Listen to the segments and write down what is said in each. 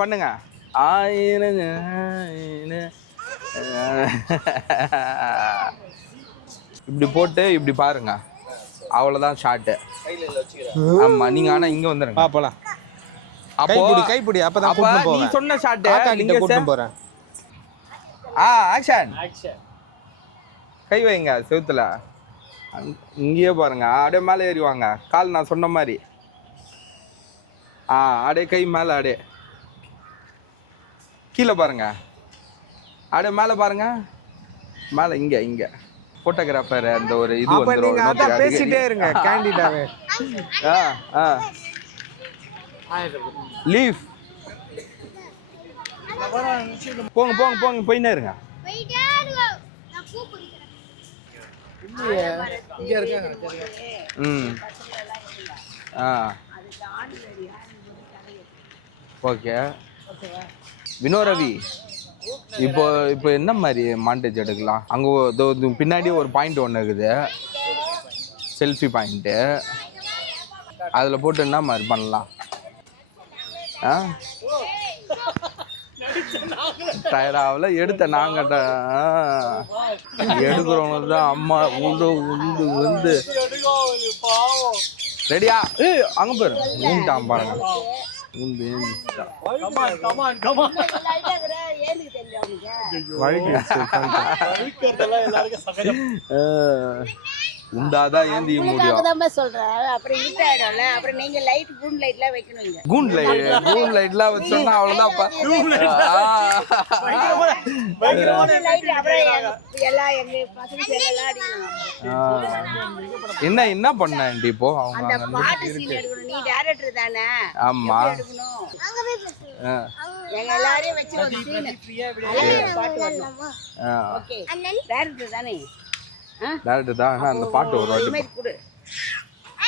பண்ணுங்க. ஆயிரங்க இப்படி போட்டு இப்படி பாருங்க, அவ்வளோதான் ஷார்ட்டு. ஆமா, நீங்க ஆனா இங்க வந்துருங்க. போலாம். அப்போ கைப்பிடி அப்பதான் கூட்டிட்டு நீ போவேன். சொன்ன ஷார்ட்டு நீங்க கூட்டிட்டு போறேன். ஆக்ஷன். கை வைங்க செவுத்துல. இங்கேயே பாருங்க, அப்படியே மேலே ஏறிவாங்க. கால் நான் சொன்ன மாதிரி. அப்படியே கை மேலே, அப்படியே கீழே பாருங்க, அப்படியே மேலே பாருங்க, மேலே இங்க இங்க போட்டோகிராஃபர் அந்த ஒரு இது வந்துரும். பேசிட்டே இருங்க கேண்டிடாவே. லீவ். போங்க போங்க போங்க, போயினே இருங்க. ஓகே வினோ ரவி, இப்போ இப்போ என்ன மாதிரி மாண்டேஜ் எடுக்கலாம்? அங்கே பின்னாடி ஒரு பாயிண்ட் ஒன்று இருக்குது, செல்ஃபி பாயிண்ட்டு. அதில் போட்டு என்ன மாதிரி பண்ணலாம்? டயர்டாகல எடுத்த நாங்கள் எடுக்கிறவங்க தான். அம்மா உண்டு வந்து ரெடியா? அங்கே போயிரு ஊன்ட்டான் பாருங்க. உண்டாதான் ஏந்திய முடியும். கூன் லைட்லாம் வச்சோம்னா அவ்வளவுதான்ப்பா. என்ன பண்ண இப்போ அவங்க? ஆமா டேரக்டர் தான். அந்த பாட்டு ஒரு வாட்டி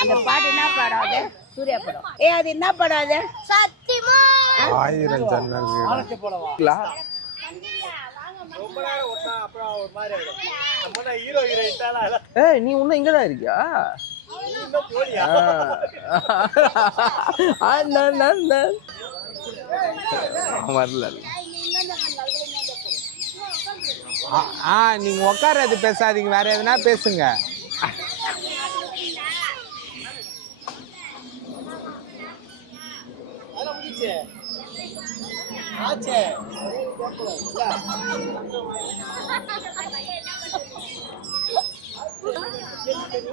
அந்த பாட்டு என்ன பாடாத? சூர்யா படம். அது என்ன பாடாத? சத்தியமா 1000 ஜன்னல் வீடு. நீ இன்னும் இங்கதான் இருக்கியா? வரல. நீங்க உட்கார்றது பேசாதீங்க, வேற எதுனா பேசுங்க.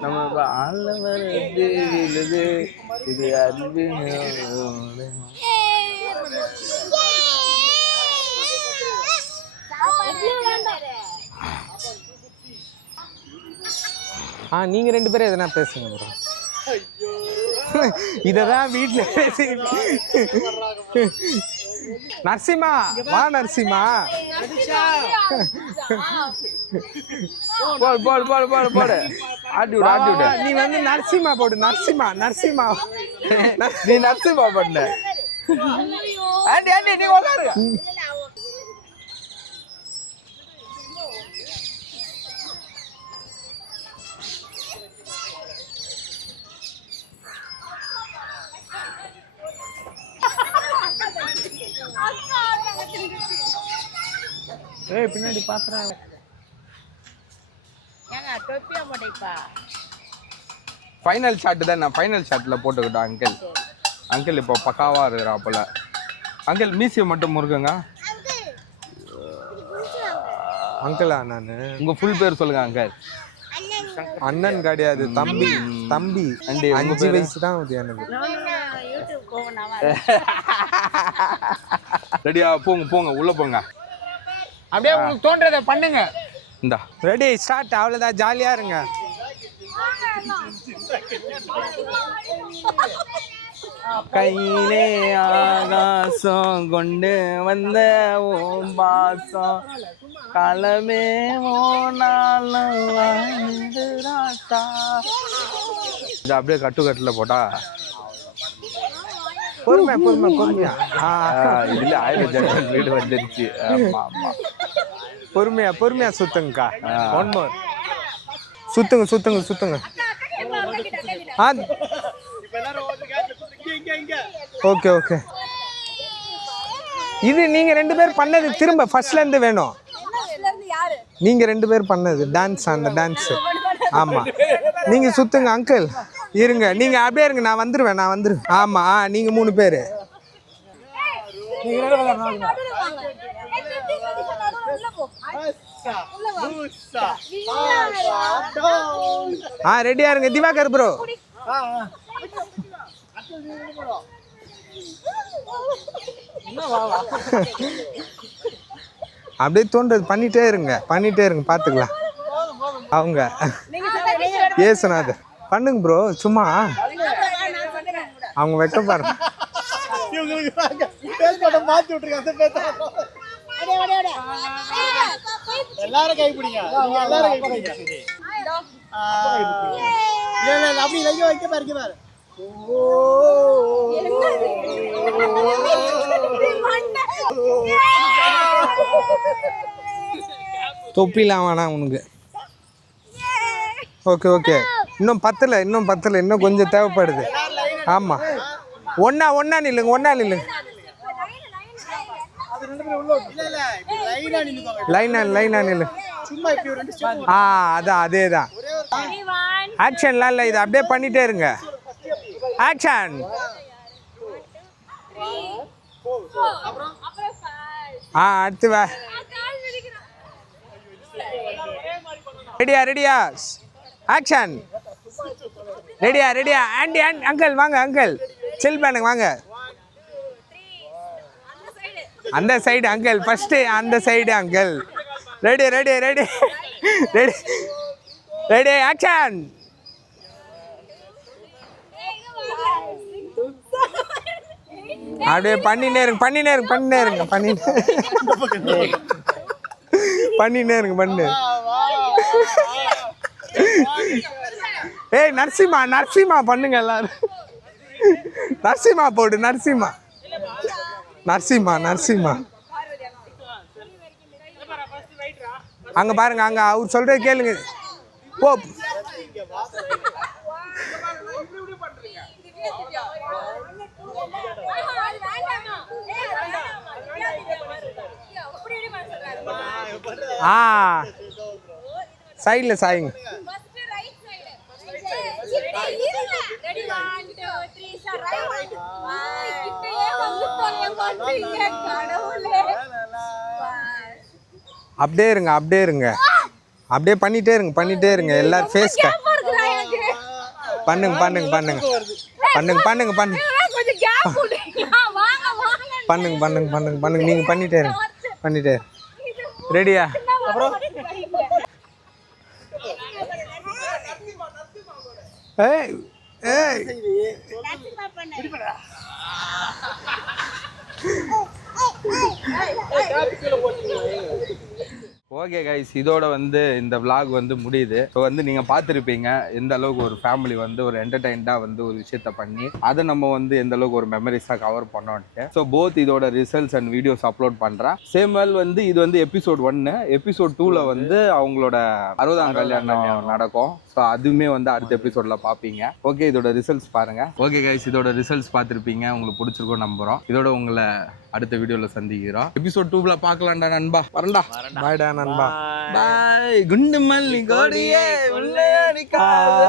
நம்ம ஆளவர் இது அறிவு. நீங்க 2 பேரும் எதனா பேசுங்க ப்ரோ. இததான் வீட்டுல பேசி. நரசிம்மா வா, நரசிம்மா போடு போடு போடு போடு போடு. ஆட்டி விடு ஆட்டி விடு. நீ வந்து நரசிம்மா போடு. நரசிம்மா நரசிம்மா நீ நரசிம்மா பண்ண. ஆண்டி ஆண்டி நீ உட்காரு. பின்னாடி பாத்துறாங்க. ஃபைனல் ஷாட் தான். நான் ஃபைனல் ஷாட்ல போட்டுக்கிட்டேன் அங்கிள். அங்கிள் இப்போ பக்காவா இருக்கிறா போல. அங்கிள் மீசியம் மட்டும் முருகுங்க. அங்கிளா? நானு உங்க ஃபுல் பேர் சொல்லுங்க அங்கிள். அண்ணன் கிடையாது, தம்பி. தம்பி 5 வயசு தான் ஆகுது எனக்கு. ரெடியா? போங்க போங்க உள்ள போங்க. அப்படியே உங்களுக்கு தோன்றதை பண்ணுங்க. இந்தா ரெடி ஸ்டார்ட். அவ்வளவுதான், ஜாலியா இருங்க. கையிலே ஆகாசம் கொண்டு வந்த ஓம் பாசம் காலமே ஓனாலும் ராசா. இது அப்படியே கட்டுக்கட்டுல போட்டா பொறுமை பொறுமை பொறுமையா. இதுல 1000 ஜன்னல் வீடு வந்துருச்சு. ஆமா ஆமா, பொறுமையா பொறுமையா சுத்துங்கக்கா. One more. சுத்துங்க சுத்துங்க சுத்துங்க. Okay okay. இது நீங்க 2 பேர் பண்ணது திரும்ப ஃபர்ஸ்ட்ல இருந்து வேணும். நீங்க 2 பேர் பண்ணது டான்ஸ், அந்த டான்ஸ். ஆமா நீங்க சுத்துங்க அங்கிள். இருங்க நீங்க அப்படியே இருங்க, நான் வந்துருவேன். ஆமா நீங்க 3 பேர். ரெடியா இருங்க திவாகர் ப்ரோ. அப்படியே தோன்றது பண்ணிட்டே இருங்க பாத்துக்கலாம். அவங்க ஏசுநாதர் பண்ணுங்க ப்ரோ, சும்மா அவங்க வெக்க பாருங்க. எல்லாரும் கை பிடிங்க. அப்படி வைக்க பாரு. தொப்பிலாம் வேணாம் உனக்கு. ஓகே இன்னும் பத்தல, இன்னும் கொஞ்சம் தேவைப்படுது. ஆமா ஒன்னா நில்லுங்க. லைனா நில்லு. அதான் அதேதான். ஆக்ஷன்லாம் இல்லை, இது அப்படியே பண்ணிட்டே இருங்க. ஆக்ஷன். அடுத்து வா. ரெடியா ஆக்ஷன். ரெடியா ஆண்டி அங்கிள் வாங்க, அங்கிள் சில் பண்ணுங்க வாங்க. அந்த சைடு அங்கிள், ஃபர்ஸ்ட் அந்த சைடு அங்கிள். Ready action. அப்படியே பண்ணினே இருங்க. ஏய் நரசிம்மா பண்ணுங்க எல்லாரும். நரசிம்மா போடு. நரசிம்மா அங்க பாருங்க, அங்க அவர் சொல்றது கேளுங்க. போ. சைடுல சாயுங்க. அப்படியே இருங்க. அப்படியே பண்ணிட்டே இருங்க. எல்லாரும் ஃபேஸ் பண்ணுங்க. நீங்க பண்ணிட்டே இருங்க. ரெடியா? ஏய் ஓகே கைஸ், இதோட வந்து இந்த vlog வந்து முடியுது. ஸோ வந்து நீங்கள் பார்த்துருப்பீங்க எந்த அளவுக்கு ஒரு ஃபேமிலி வந்து ஒரு என்டர்டைன்டாக வந்து ஒரு விஷயத்த பண்ணி அதை நம்ம வந்து எந்த அளவுக்கு ஒரு மெமரிஸாக கவர் பண்ணோன்ட்டு. ஸோ போத் இதோட ரிசல்ட்ஸ் அண்ட் வீடியோஸ் அப்லோட் பண்ணுறேன். சேம் வெல் வந்து இது வந்து எபிசோட் 1. எபிசோட் 2ல வந்து அவங்களோட 60ஆம் கல்யாணம் நடக்கும். ஸோ அதுவுமே வந்து அடுத்த எபிசோடில் பார்ப்பீங்க. ஓகே, இதோட ரிசல்ட்ஸ் பாருங்கள். ஓகே கைஸ், இதோட ரிசல்ட்ஸ் பார்த்துருப்பீங்க, உங்களுக்கு பிடிச்சிருக்கோம் நம்புகிறோம். இதோட உங்களை அடுத்த வீடியோவில் சந்திக்கிறோம். எபிசோட் 2ல பார்க்கலாம்டா நண்பா. வரண்டா. பாய்டா நண்பா. பாய். குண்டு மல்லி கோடியே உள்ளே அடிக்காத